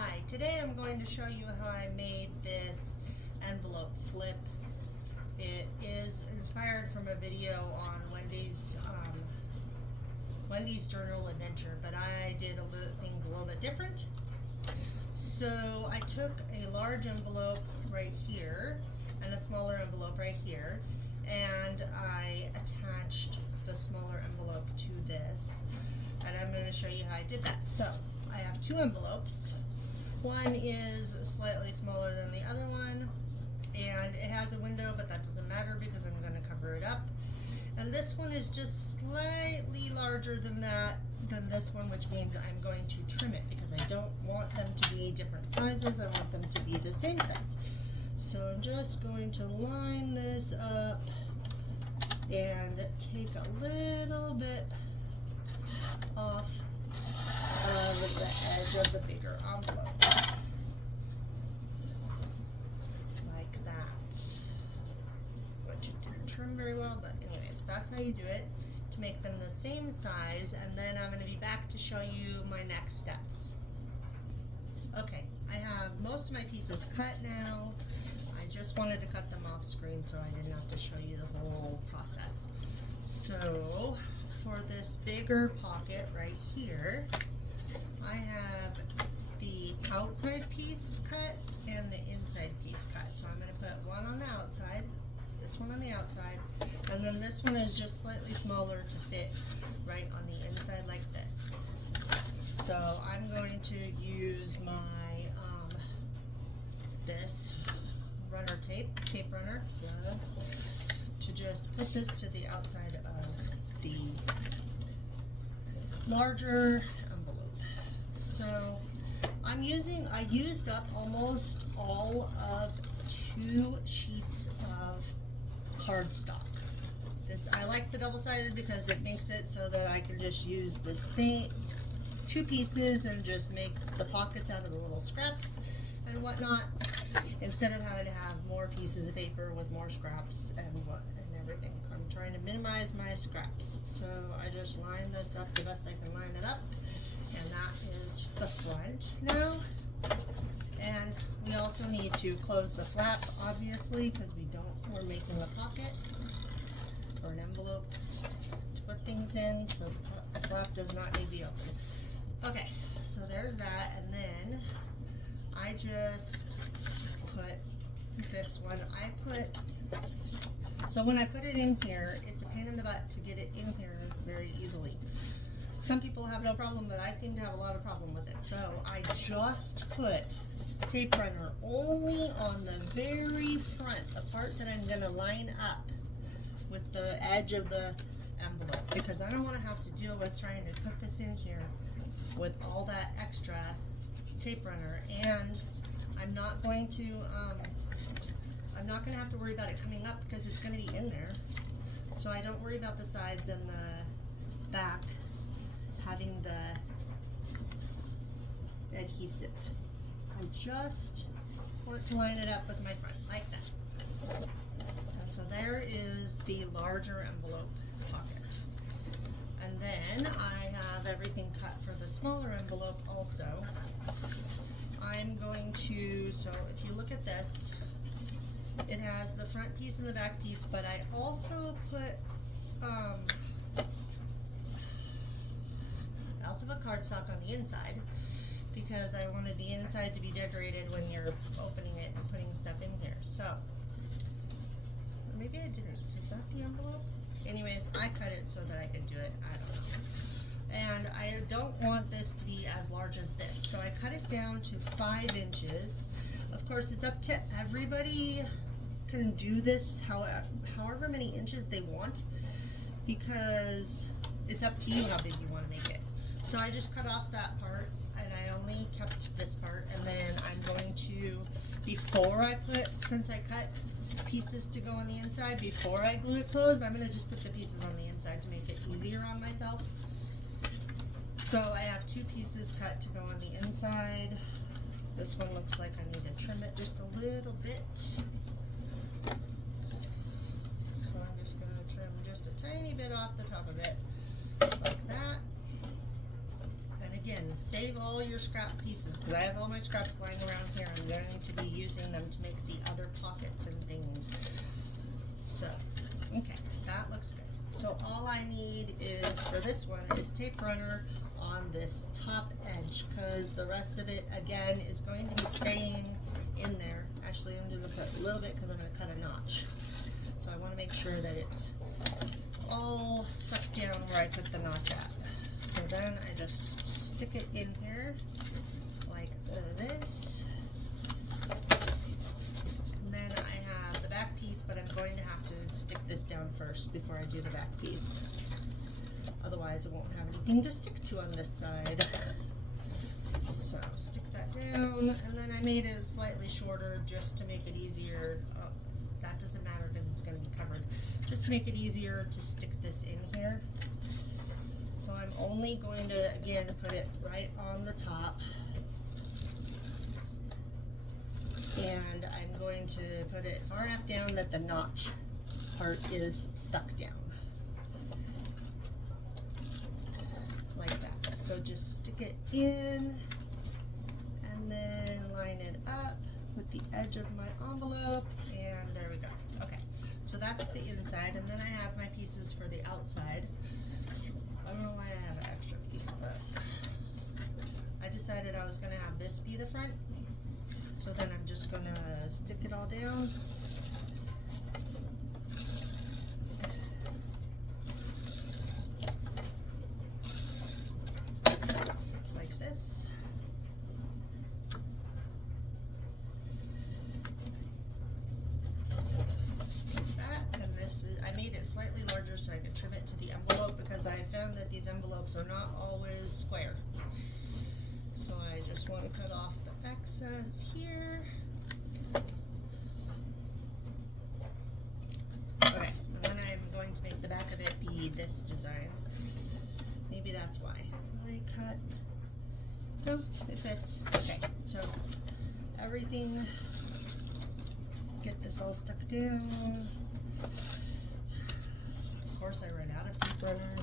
Hi, today I'm going to show you how I made this envelope flip. It is inspired from a video on Wendy's journal adventure, but I did things a little bit different. So I took a large envelope right here and a smaller envelope right here, and I attached the smaller envelope to this, and I'm going to show you how I did that. So I have two envelopes. One is slightly smaller than the other one, and it has a window, but that doesn't matter because I'm going to cover it up. And this one is just slightly larger than this one, which means I'm going to trim it because I don't want them to be different sizes. I want them to be the same size. So I'm just going to line this up and take a little bit off of the edge of the bigger envelope. Like that. Which it didn't trim very well, but anyways, that's how you do it to make them the same size, and then I'm going to be back to show you my next steps. Okay, I have most of my pieces cut now. I just wanted to cut them off screen so I didn't have to show you the whole process. So for this bigger pocket right here, I have the outside piece cut and the inside piece cut. So I'm going to put one on the outside, this one on the outside, and then this one is just slightly smaller to fit right on the inside like this. So I'm going to use my this runner tape runner, to just put this to the outside of the larger envelope. So I used up almost all of 2 sheets of cardstock. I like the double-sided because it makes it so that I can just use the same 2 pieces and just make the pockets out of the little scraps and whatnot, instead of having to have more pieces of paper with more scraps and everything. I'm trying to minimize my scraps, so I just line this up the best I can line it up, and that is the front now. And we also need to close the flap, obviously, because we're making a pocket or an envelope to put things in, so the flap does not need to be open. Okay, so there's that, and then I just put this one. So when I put it in here, it's a pain in the butt to get it in here very easily. Some people have no problem, but I seem to have a lot of problem with it. So I just put tape runner only on the very front, the part that I'm going to line up with the edge of the envelope, because I don't want to have to deal with trying to put this in here with all that extra tape runner, and I'm not going to have to worry about it coming up because it's going to be in there. So I don't worry about the sides and the back having the adhesive. I just want to line it up with my front like that. And so there is the larger envelope pocket. And then I have everything cut for the smaller envelope also. I'm going to, so if you look at this, it has the front piece and the back piece, but I also put, I also put cardstock on the inside because I wanted the inside to be decorated when you're opening it and putting stuff in here. So, or maybe I didn't. Is that the envelope? Anyways, I cut it so that I could do it. I don't know. And I don't want this to be as large as this, so I cut it down to 5 inches. Of course, it's up to everybody. Can do this however many inches they want, because it's up to you how big you want to make it. So I just cut off that part, and I only kept this part, and then I'm going to, since I cut pieces to go on the inside, before I glue it closed, I'm going to just put the pieces on the inside to make it easier on myself. So I have 2 pieces cut to go on the inside. This one looks like I need to trim it just a little bit. So I'm just going to trim just a tiny bit off the top of it, like that. And again, again, save all your scrap pieces, because I have all my scraps lying around here. I'm going to be using them to make the other pockets and things. So, okay, that looks good. So all I need is, for this one, is tape runner on this top edge, because the rest of it, again, is going to be staying in there. Actually, I'm going to put a little bit because I'm going to cut a notch. So I want to make sure that it's all stuck down where I put the notch at. So then I just stick it in here like this. And then I have the back piece, but I'm going to have to stick this down first before I do the back piece. Otherwise, I won't have anything to stick to on this side. So stick that down, and then I made it slightly shorter just to make it easier. Oh, that doesn't matter because it's going to be covered. Just to make it easier to stick this in here. So I'm only going to, again, put it right on the top. And I'm going to put it far enough down that the notch part is stuck down. Like that. So just stick it in and then line it up with the edge of my envelope, and there we go. Okay, so that's the inside, and then I have my pieces for the outside. I don't know why I have an extra piece, but I decided I was going to have this be the front. So then I'm just going to stick it all down. Like this. Like that. And this is, I made it slightly larger so I could trim it to the envelope, because I found that these envelopes are not always square. So I just want to cut off the excess here. Okay, and then I'm going to make the back of it be this design. Maybe that's why. I cut. No, it fits. Okay, so everything, get this all stuck down. Of course, I ran out of tape runner.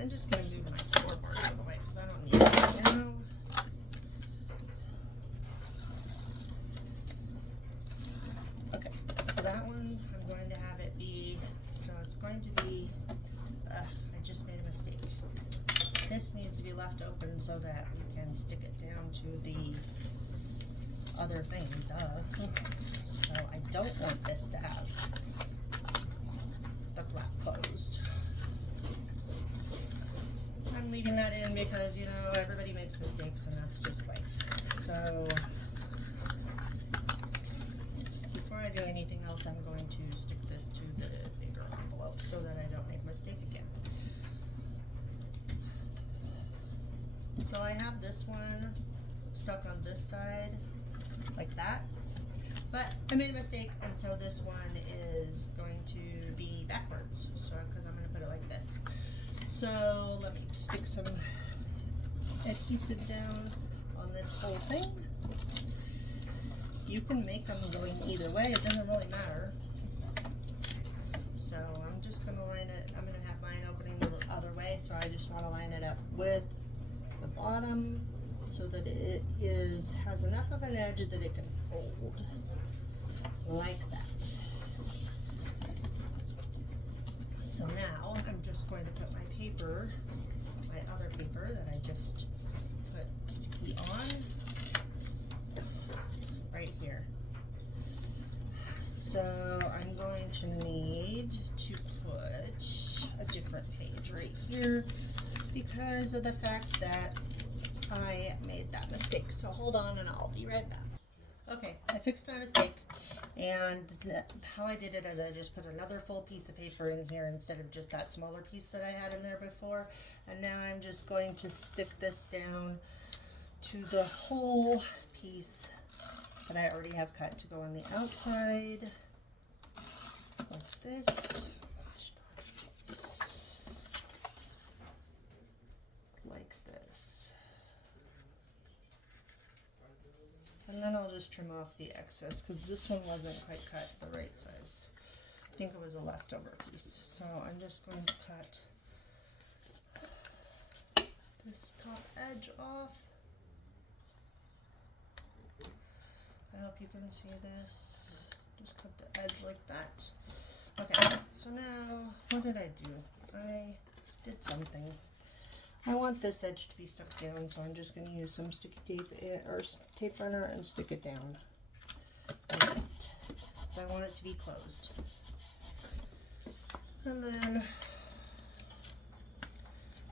I'm just going to move my scoreboard out of the way because I don't need it right now. Okay, so that one I'm going to have it be, so it's going to be, I just made a mistake. This needs to be left open so that we can stick it down to the other thing, duh. So I don't want this to have the flap closed. I'm leaving that in because, you know, everybody makes mistakes and that's just life. So before I do anything else, I'm going to stick this to the bigger envelope so that I don't make a mistake again. So I have this one stuck on this side like that, but I made a mistake, and so this one is going to be backwards, so because I'm going to put it like this. So let me stick some adhesive down on this whole thing. You can make them going either way, it doesn't really matter. So I'm just going to line it, I'm going to have mine opening the other way, so I just want to line it up with the bottom so that it has enough of an edge that it can fold like that. So now I'm just going to put my paper, my other paper that I just put sticky on, right here. So I'm going to need to put a different page right here because of the fact that I made that mistake. So hold on and I'll be right back. Okay, I fixed my mistake. And how I did it is I just put another full piece of paper in here instead of just that smaller piece that I had in there before. And now I'm just going to stick this down to the whole piece that I already have cut to go on the outside, like this. Like this. And then I'll just trim off the excess because this one wasn't quite cut the right size. think it was a leftover piece. So I'm just going to cut this top edge off. I hope you can see this. Just cut the edge like that. Okay, so now, what did I do? I did something. I want this edge to be stuck down, so I'm just going to use some sticky tape or tape runner and stick it down. Like that. So I want it to be closed. And then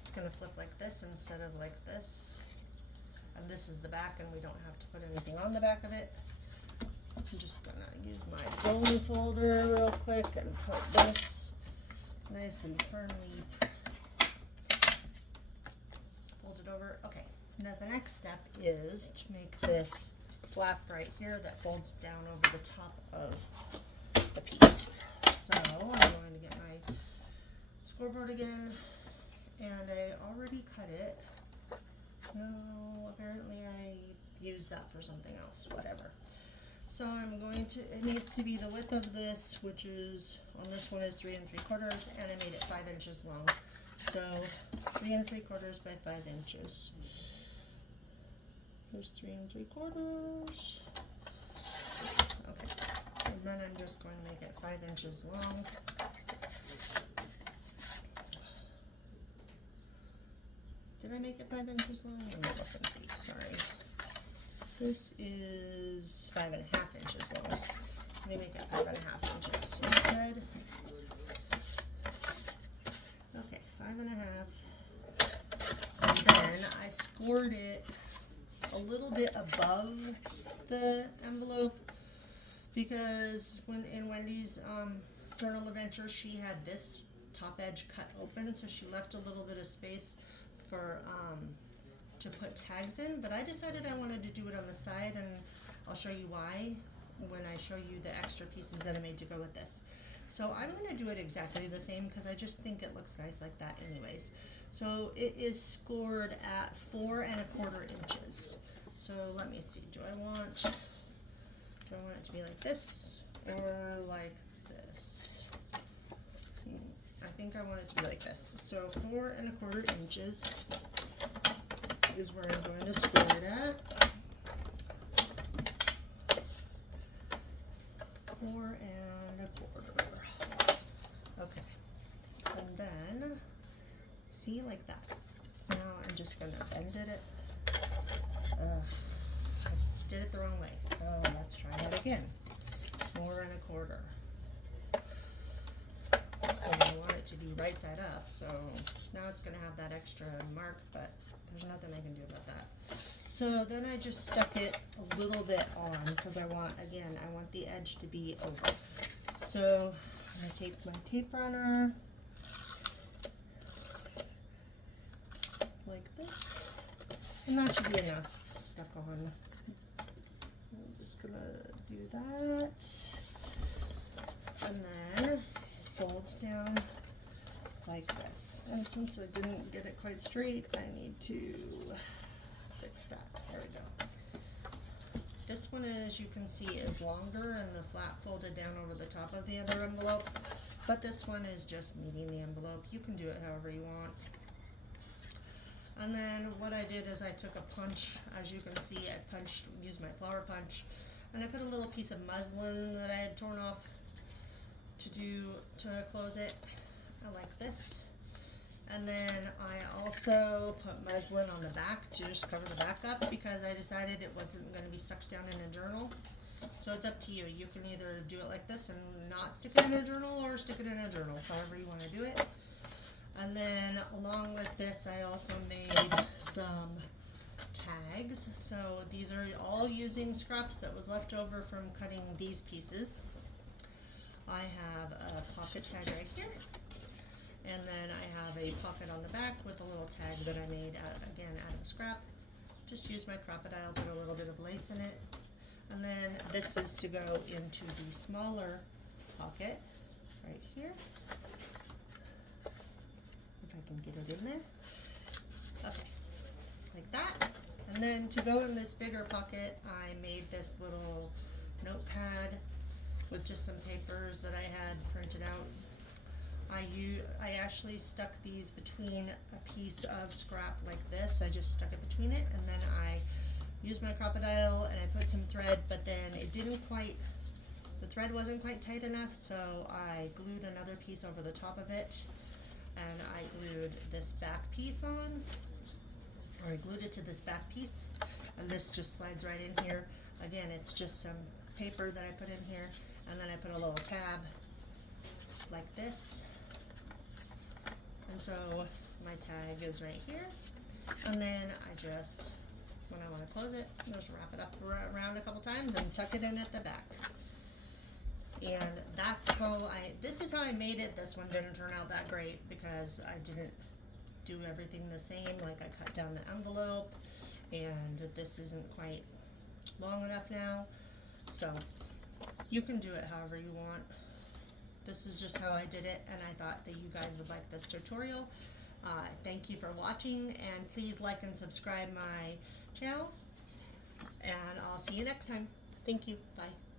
it's going to flip like this instead of like this. And this is the back, and we don't have to put anything on the back of it. I'm just going to use my bone folder real quick and put this nice and firmly folded over. Okay, now the next step is to make this flap right here that folds down over the top of the piece. So I'm going to get my scoreboard again, and I already cut it. No, apparently I used that for something else, whatever. So I'm going to, it needs to be the width of this, which is, on this one is 3 3/4, and I made it 5 inches long. So 3 3/4 by 5 inches. Here's 3 3/4. Okay, and then I'm just going to make it 5 inches long. Did I make it 5 inches long? Let me look and see, sorry. This is 5 1/2 inches long. Let me make it 5 1/2 inches instead. Okay, 5 1/2. And then I scored it a little bit above the envelope because when in Wendy's journal adventure, she had this top edge cut open, so she left a little bit of space for to put tags in, but I decided I wanted to do it on the side, and I'll show you why when I show you the extra pieces that I made to go with this. So I'm going to do it exactly the same because I just think it looks nice like that anyways. So it is scored at 4 1/4 inches. So let me see, do I want it to be like this or like this? I think I want it to be like this. So 4 1/4 inches is where I'm going to score it at. 4 1/4. Okay, and then see, like that. Now I'm just going to bend it. I did it the wrong way, so let's try that again. 4 1/4. And I want it to be right side up, so now it's going to have that extra mark, but there's nothing I can do about that. So then I just stuck it a little bit on because I want the edge to be over. So I'm going to take my tape runner like this, and that should be enough stuck on. I'm just going to do that, and then folds down like this. And since I didn't get it quite straight, I need to fix that. There we go. This one, as you can see, is longer and the flap folded down over the top of the other envelope, but this one is just meeting the envelope. You can do it however you want. And then what I did is I took a punch. As you can see, I used my flower punch, and I put a little piece of muslin that I had torn off to close it like this. And then I also put muslin on the back to just cover the back up because I decided it wasn't going to be stuck down in a journal. So it's up to you. You can either do it like this and not stick it in a journal, or stick it in a journal, however you want to do it. And then along with this, I also made some tags. So these are all using scraps that was left over from cutting these pieces. I have a pocket tag right here, and then I have a pocket on the back with a little tag that I made out of a scrap. Just use my crocodile, put a little bit of lace in it, and then this is to go into the smaller pocket right here. If I can get it in there. Okay, like that. And then to go in this bigger pocket, I made this little notepad with just some papers that I had printed out. I actually stuck these between a piece of scrap like this. I just stuck it between it, and then I used my crocodile and I put some thread, but then it didn't quite, the thread wasn't quite tight enough, so I glued another piece over the top of it, and I glued this back piece on, or I glued it to this back piece, and this just slides right in here. Again, it's just some paper that I put in here, and then I put a little tab like this. And so my tag is right here, and then I just, when I want to close it, just wrap it up around a couple times and tuck it in at the back. And that's how this is how I made it. This one didn't turn out that great because I didn't do everything the same. Like, I cut down the envelope, and this isn't quite long enough now. So you can do it however you want. This is just how I did it, and I thought that you guys would like this tutorial. Thank you for watching, and please like and subscribe my channel, and I'll see you next time. Thank you. Bye.